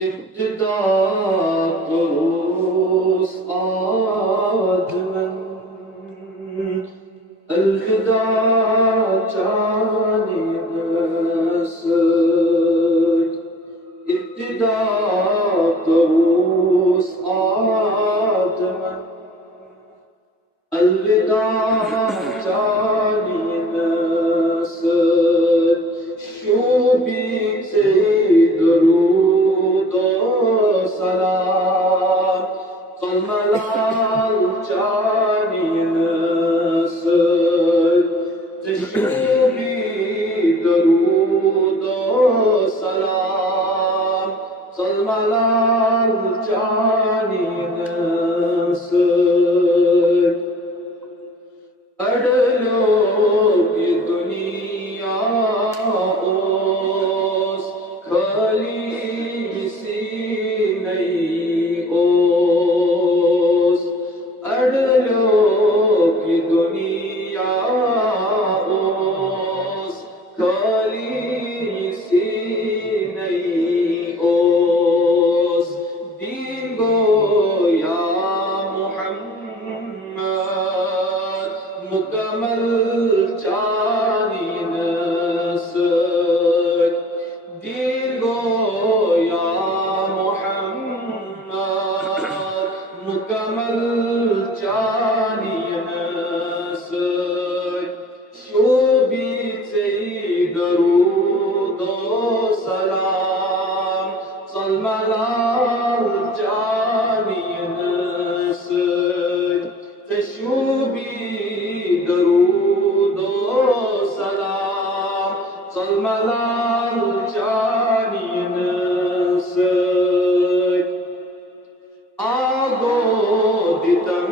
ابتدا طروس آدمن الوداع جانی نسد ابتدا طروس آدمن الوداع جانی نسد شوبی سے درود و سلام صلملال جانی نسد شوبی درود و سلام صلملال جانی نسد اڈلو یہ دنیا اوس خالی سی نہیں اوس اڈلو یہ دنیا اوس خالی سی نہیں اوس دین گو یا محمد مکمل جانی نسد دین گو یا محمد مکمل جانی نسد شوبی سے درود و سلام صلملال جانی نسد شوبی درود و سلام صلملال جانی نسد آگو دیتم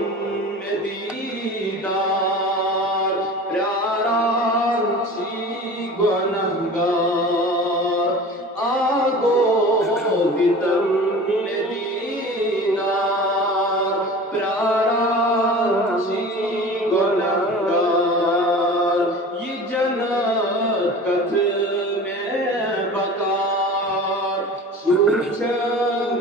دیدار پیاران چی گنہگار آگو دیتم دیدار پیاران چی گنہگار یہ جنت کت میں بکار شوچم